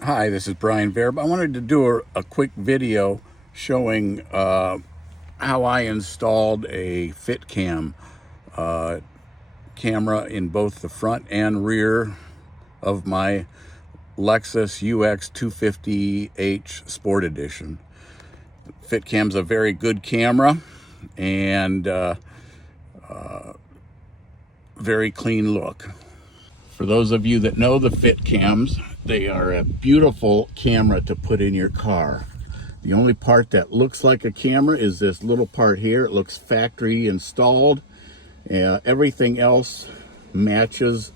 Hi, this is Brian Verb. I wanted to do a quick video showing how I installed a Fitcam camera in both the front and rear of my Lexus UX250H Sport Edition. Fitcam's a very good camera and very clean look. For those of you that know the Fitcams, they are a beautiful camera to put in your car. The only part that looks like a camera is this little part here. It looks factory installed. Everything else matches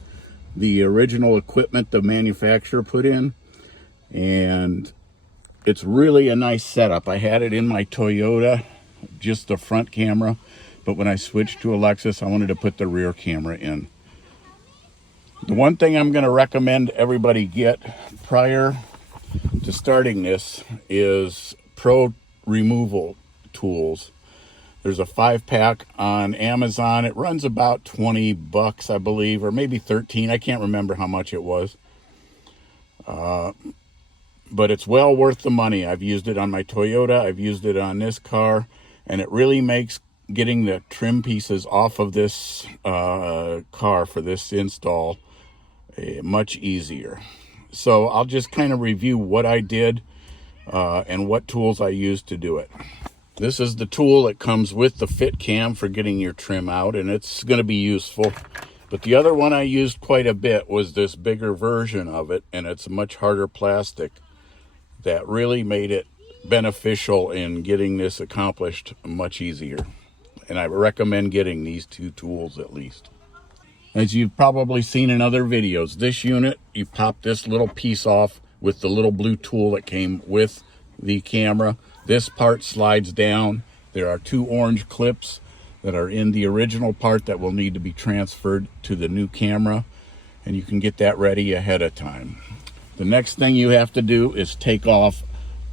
the original equipment the manufacturer put in. And it's really a nice setup. I had it in my Toyota, just the front camera. But when I switched to a Lexus, I wanted to put the rear camera in. The one thing I'm going to recommend everybody get prior to starting this is pro removal tools. There's a 5-pack on Amazon. It runs about 20 bucks, I believe, or maybe 13. I can't remember how much it was. But it's well worth the money. I've used it on my Toyota. I've used it on this car, and it really makes getting the trim pieces off of this car for this install much easier. So I'll just kind of review what I did and what tools I used to do it. This is the tool that comes with the Fitcam for getting your trim out, and it's going to be useful. But the other one I used quite a bit was this bigger version of it, and it's a much harder plastic that really made it beneficial in getting this accomplished much easier. And I recommend getting these two tools at least. As you've probably seen in other videos, this unit, you pop this little piece off with the little blue tool that came with the camera. This part slides down. There are 2 orange clips that are in the original part that will need to be transferred to the new camera, and you can get that ready ahead of time. The next thing you have to do is take off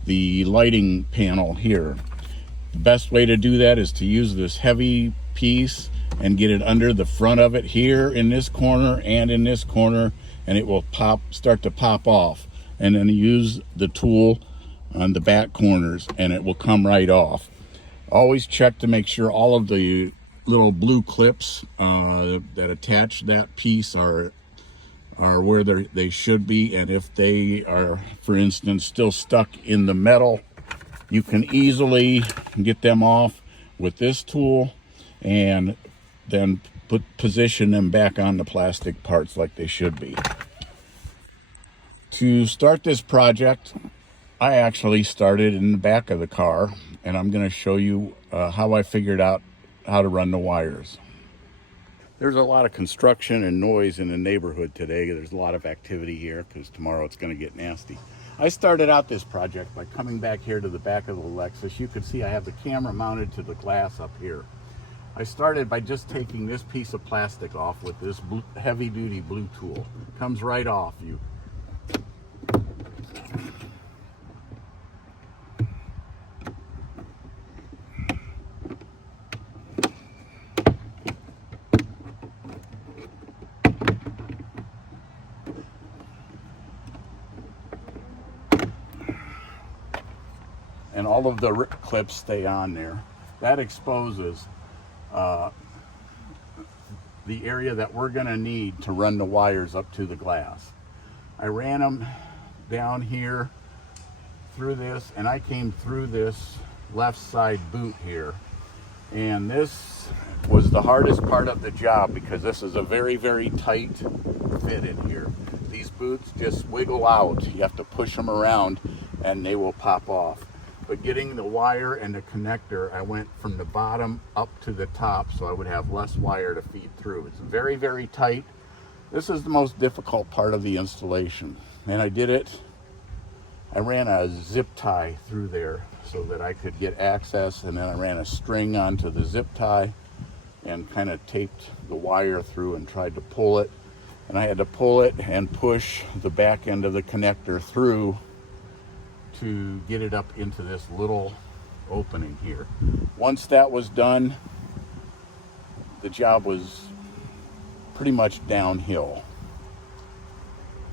the lighting panel here. The best way to do that is to use this heavy piece and get it under the front of it here in this corner and in this corner, and it will start to pop off. And then use the tool on the back corners and it will come right off. Always check to make sure all of the little blue clips that attach that piece are where they should be, and if they are, for instance, still stuck in the metal, you can easily get them off with this tool and then position them back on the plastic parts like they should be. To start this project, I actually started in the back of the car, and I'm going to show you how I figured out how to run the wires. There's a lot of construction and noise in the neighborhood today. There's a lot of activity here because tomorrow it's going to get nasty. I started out this project by coming back here to the back of the Lexus. You can see I have the camera mounted to the glass up here. I started by just taking this piece of plastic off with this heavy-duty blue tool. It comes right off. And all of the clips stay on there. That exposes the area that we're going to need to run the wires up to the glass. I ran them down here through this, and I came through this left side boot here. And this was the hardest part of the job because this is a very, very tight fit in here. These boots just wiggle out. You have to push them around and they will pop off. But getting the wire and the connector, I went from the bottom up to the top so I would have less wire to feed through. It's very, very tight. This is the most difficult part of the installation. And I did it. I ran a zip tie through there so that I could get access, and then I ran a string onto the zip tie and kind of taped the wire through and tried to pull it. And I had to pull it and push the back end of the connector through to get it up into this little opening here. Once that was done, the job was pretty much downhill.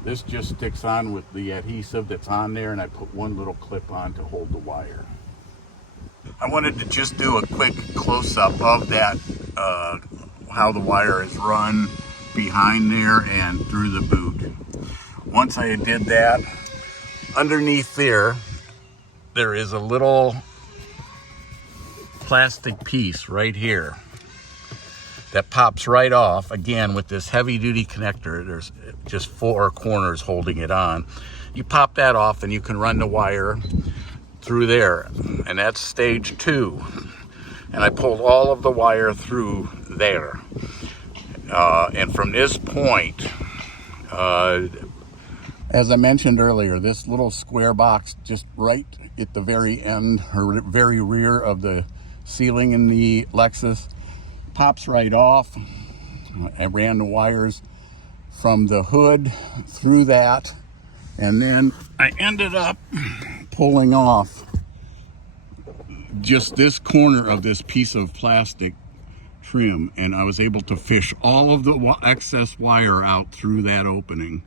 This just sticks on with the adhesive that's on there, and I put one little clip on to hold the wire. I wanted to just do a quick close-up of that, how the wire is run behind there and through the boot. Once I did that, underneath there is a little plastic piece right here that pops right off, again with this heavy-duty connector. There's just 4 corners holding it on. You pop that off and you can run the wire through there, and that's stage 2. And I pulled all of the wire through there, and from this point, as I mentioned earlier, this little square box just right at the very end, or very rear of the ceiling in the Lexus, pops right off. I ran the wires from the hood through that, and then I ended up pulling off just this corner of this piece of plastic trim, and I was able to fish all of the excess wire out through that opening.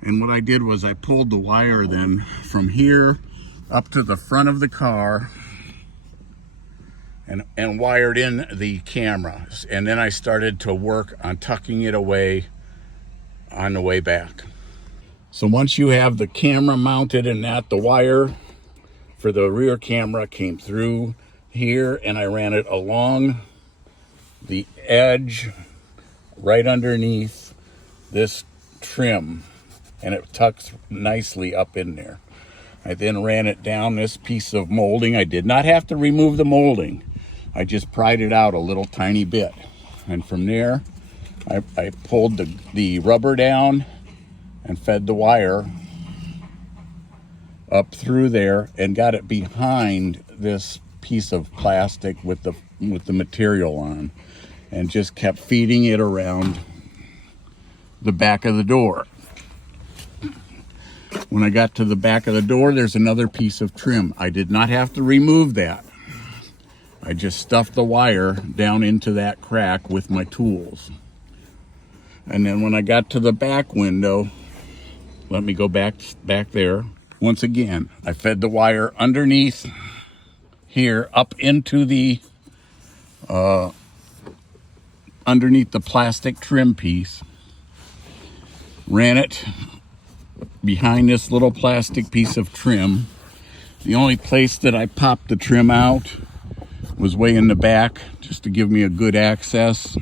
And what I did was I pulled the wire then from here up to the front of the car and wired in the camera. And then I started to work on tucking it away on the way back. So once you have the camera mounted and that, the wire for the rear camera came through here, and I ran it along the edge right underneath this trim, and it tucks nicely up in there. I then ran it down this piece of molding. I did not have to remove the molding. I just pried it out a little tiny bit. And from there, I pulled the rubber down and fed the wire up through there and got it behind this piece of plastic with the material on, and just kept feeding it around the back of the door. When I got to the back of the door, there's another piece of trim. I did not have to remove that. I just stuffed the wire down into that crack with my tools. And then when I got to the back window, let me go back there. Once again, I fed the wire underneath here up into the underneath the plastic trim piece, ran it behind this little plastic piece of trim. The only place that I popped the trim out was way in the back, just to give me a good access.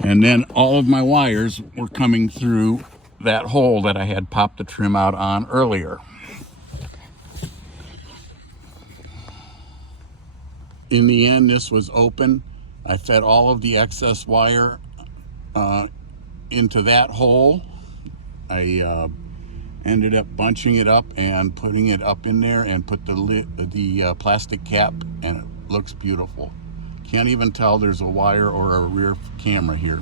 And then all of my wires were coming through that hole that I had popped the trim out on earlier. In the end, this was open. I fed all of the excess wire into that hole. I ended up bunching it up and putting it up in there, and put the plastic cap, and it looks beautiful. Can't even tell there's a wire or a rear camera here.